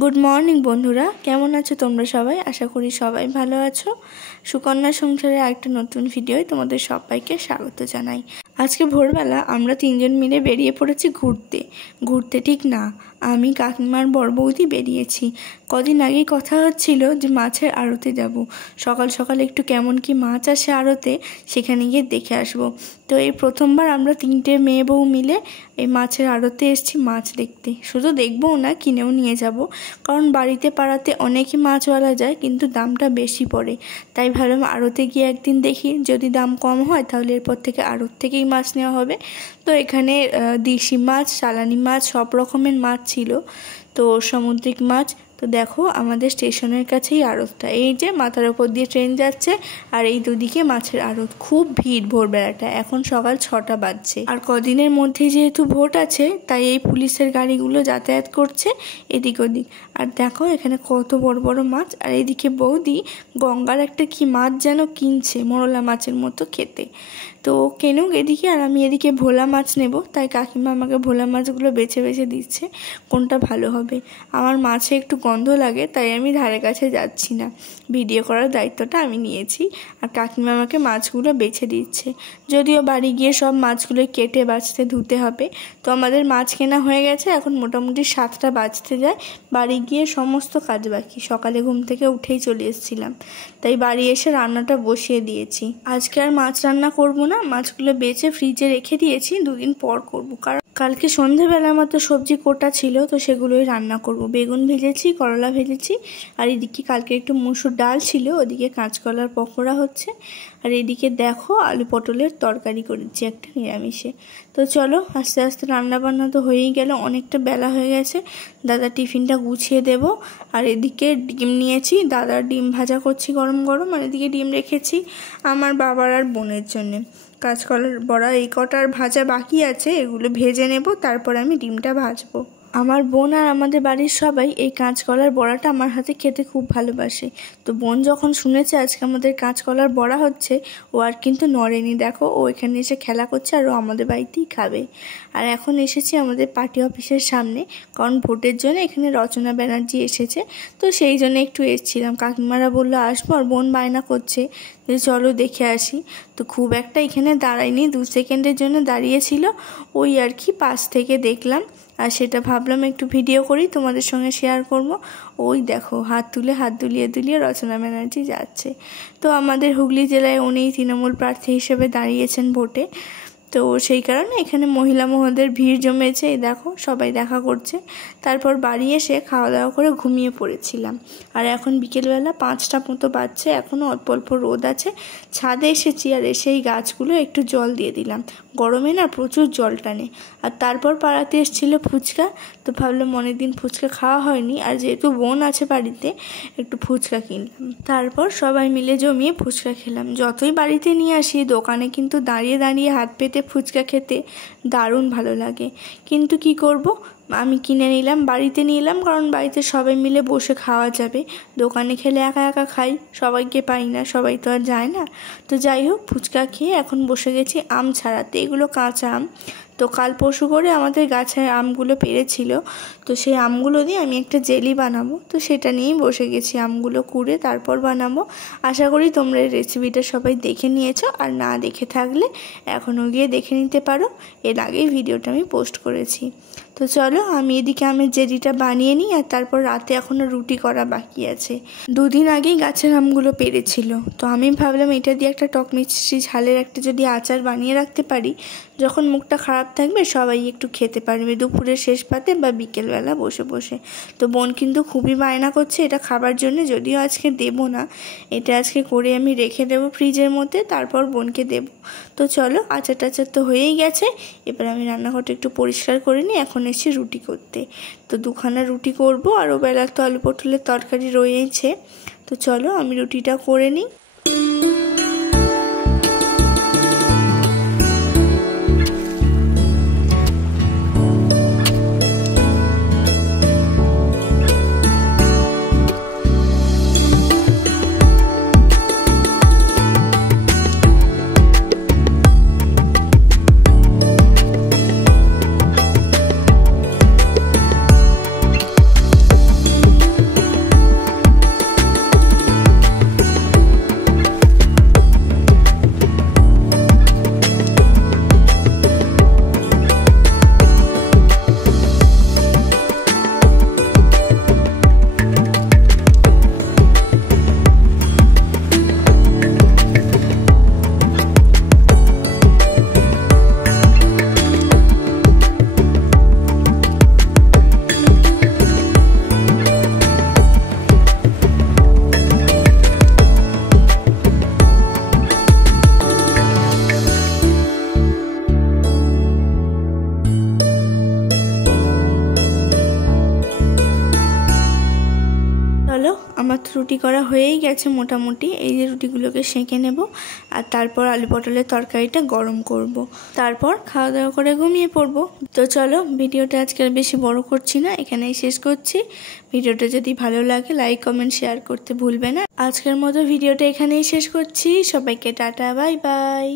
Good morning বন্ধুরা, কেমন আছো তোমরা সবাই? আশা করি সবাই ভালো আছো। সুকন্যা সংসারের একটা নতুন ভিডিওয় তোমাদের সবাইকে স্বাগত জানাই। আজকে ভোরবেলা আমরা তিনজন মিলে বেরিয়ে পড়েছি ঘুরতে ঠিক না, আমি কাকিমার বড় বৌদি বেরিয়েছি। কদিন আগেই কথা হচ্ছিল যে মাছের আড়তে যাব, সকাল সকাল একটু কেমন কি মাছ আসে আড়তে, সেখানে গিয়ে দেখে আসব। তো এই প্রথমবার আমরা তিনটে মেয়ে বউ মিলে এই মাছের আড়তে এসেছি মাছ দেখতে। শুধু দেখবও না, কিনেও নিয়ে যাব, কারণ বাড়িতে পাড়াতে অনেকই মাছওয়ালা যায়, কিন্তু দামটা বেশি পড়ে। তাই ভাবলাম আড়তে গিয়ে একদিন দেখি, যদি দাম কম হয় তাহলে এরপর থেকে আড়ত থেকেই মাছ নেওয়া হবে। তো এখানে দেশি মাছ, চালানি মাছ, সব রকমের মাছ ছিল, তো সামুদ্রিক মাছ। তো দেখো আমাদের স্টেশনের কাছেই আড়তটা, এই যে মাথার ওপর দিয়ে ট্রেন যাচ্ছে, আর এই দুদিকে মাছের আড়ত। খুব ভিড় ভোরবেলাটা, এখন সকাল 6টা বাজছে। আর কদিনের মধ্যে যেহেতু ভোট আছে, তাই এই পুলিশের গাড়িগুলো যাতায়াত করছে এদিক ওদিক। আর দেখো এখানে কত বড় বড় মাছ, আর এইদিকে বৌদি গঙ্গার একটা কি মাছ যেন কিনছে, মোরলা মাছের মতো খেতে। তো কেনুক এদিকে, আর আমি এদিকে ভোলা মাছ নেব, তাই কাকিমা আমাকে ভোলা মাছগুলো বেছে বেছে দিচ্ছে কোনটা ভালো হবে। আমার মাছে একটু গন্ধ লাগে, তাই আমি ধারে কাছে যাচ্ছি না, ভিডিও করার দায়িত্বটা আমি নিয়েছি, আর কাকিমা আমাকে মাছগুলো বেছে দিচ্ছে। যদিও বাড়ি গিয়ে সব মাছগুলো কেটে বাছতে ধুতে হবে। তো আমাদের মাছ কেনা হয়ে গেছে, এখন মোটামুটি 7টা বাজতে যায়। বাড়ি গিয়ে সমস্ত কাজ বাকি, সকালে ঘুম থেকে উঠেই চলে এসেছিলাম, তাই বাড়ি এসে রান্নাটা বসিয়ে দিয়েছি। আজকে আর মাছ রান্না করব না, মাছগুলো বেছে ফ্রিজে রেখে দিয়েছি, 2 দিন পর করব, কারণ কালকে সন্ধেবেলার মতো সবজি কোটা ছিল, তো সেগুলোই রান্না করব। বেগুন ভেজেছি, করলা ভেজেছি, আর এদিকে কালকে একটু মুসুর ডাল ছিল, ওদিকে কাঁচকলার পকোড়া হচ্ছে, আর এদিকে দেখো আলু পটলের তরকারি করেছি একটা নিরামিষে। তো চলো আস্তে আস্তে রান্না বান্না তো হয়েই গেল, অনেকটা বেলা হয়ে গেছে। দাদা টিফিনটা গুছিয়ে দেব। আর এদিকে ডিম নিয়েছি, দাদার ডিম ভাজা করছি গরম গরম, আর এদিকে ডিম রেখেছি আমার বাবার আর বোনের জন্যে। কাঁচকলার বড়া এই কটার ভাজা বাকি আছে, এগুলো ভেজে নেব, তারপর আমি ডিমটা ভাজবো। আমার বোন আর আমাদের বাড়ির সবাই এই কাঁচকলার বড়াটা আমার হাতে খেতে খুব ভালোবাসে। তো বোন যখন শুনেছে আজকে আমাদের কাঁচকলার বড়া হচ্ছে, ও আর কিন্তু নড়েনি। দেখো ও এখানে এসে খেলা করছে, আর ও আমাদের বাড়িতেই খাবে। আর এখন এসেছি আমাদের পার্টি অফিসের সামনে, কারণ ভোটের জন্য এখানে রচনা ব্যানার্জি এসেছে, তো সেই জন্য একটু এসেছিলাম। কাকিমারা বললো আসবো, আর বোন বায়না করছে যে চলো দেখে আসি। তো খুব একটা এখানে দাঁড়ায়নি, 2 সেকেন্ডের জন্য দাঁড়িয়েছিল, ওই আর কি পাশ থেকে দেখলাম, আর সেটা ভাবলাম একটু ভিডিও করি, তোমাদের সঙ্গে শেয়ার করব। ওই দেখো হাত দুলিয়ে দুলিয়ে রচনা ব্যানার্জি যাচ্ছে। তো আমাদের হুগলি জেলায় উনি তৃণমূল প্রার্থী হিসেবে দাঁড়িয়েছেন ভোটে, তো সেই কারণে এখানে মহিলা মহোদয়ের ভিড় জমেছে। এই দেখো সবাই দেখা করছে। তারপর বাড়ি এসে খাওয়া দাওয়া করে ঘুমিয়ে পড়েছিলাম। আর এখন বিকেলবেলা 5টা মতো বাজছে, এখনও অল্প অল্প রোদ আছে। ছাদে এসেছি, আর এসে এই গাছগুলো একটু জল দিয়ে দিলাম, গরমে না প্রচুর জল টানে। আর তারপর পাড়াতে এসেছিলো ফুচকা, তো ভাবলাম অনেকদিন ফুচকা খাওয়া হয়নি, আর যেহেতু বোন আছে বাড়িতে একটু ফুচকা কিনলাম। তারপর সবাই মিলে জমিয়ে ফুচকা খেলাম। যতই বাড়িতে নিয়ে আসি, দোকানে কিন্তু দাঁড়িয়ে দাঁড়িয়ে হাত পেতে ফুচকা খেতে দারুণ ভালো লাগে। কিন্তু কি করব, আমি কিনে নিলাম, বাড়িতে নিলাম, কারণ বাড়িতে সবাই মিলে বসে খাওয়া যাবে। দোকানে খেলে একা একা খাই, সবাইকে পাই না, সবাই তো আর যায় না। তো যাই হোক, ফুচকা খেয়ে এখন বসে গেছি আম ছাড়াতে। এগুলো কাঁচা আম, তো কাল পরশু করে আমাদের গাছের আমগুলো পেড়েছিল, তো সেই আমগুলো দিয়ে আমি একটা জেলি বানাবো, তো সেটা নিয়েই বসে গেছি। আমগুলো কুড়ে তারপর বানাবো। আশা করি তোমরা এই রেসিপিটা সবাই দেখে নিয়েছো, আর না দেখে থাকলে এখনও গিয়ে দেখে নিতে পারো, এর আগেই ভিডিওটা আমি পোস্ট করেছি। তো চলো আমি এদিকে আমের জেলিটা বানিয়ে নিই, আর তারপর রাতে এখনও রুটি করা বাকি আছে। 2 দিন আগেই গাছের আমগুলো পেড়েছিল, তো আমি ভাবলাম এটা দিয়ে একটা টক মিষ্টি ঝালের একটা যদি আচার বানিয়ে রাখতে পারি, যখন মুখটা খারাপ থাকবে সবাই একটু খেতে পারবে দুপুরের শেষ পাতে বা বিকেলবেলা বসে বসে। তো বোন কিন্তু খুবই বায়না করছে এটা খাবার জন্য, যদিও আজকে দেবো না, এটা আজকে করে আমি রেখে দেবো ফ্রিজের মধ্যে, তারপর বোনকে দেব। তো চলো আচার টাচার তো হয়েই গেছে, এবার আমি রান্নাঘরটা একটু পরিষ্কার করে নিই। এখন এসেছি রুটি করতে, তো 2খানা রুটি করব, আর ওবেলার তো আলু পটলের তরকারি রয়েছে। তো চলো আমি রুটিটা করে নিই। রুটি করা হয়েই গেছে মোটামুটি। এই যে রুটিগুলোকে সেঁকে নেব আর তারপর আলু পটলের তরকারিটা গরম করব। তারপর খাওয়া দাওয়া করে ঘুমিয়ে পড়বো। তো চলো ভিডিওটা আজকে বেশি বড় করছি না, এখানেই শেষ করছি। ভিডিওটা যদি ভালো লাগে লাইক কমেন্ট শেয়ার করতে ভুলবে না। আজকের মতো ভিডিওটা এখানেই শেষ করছি। সবাইকে টাটা, বাই বাই।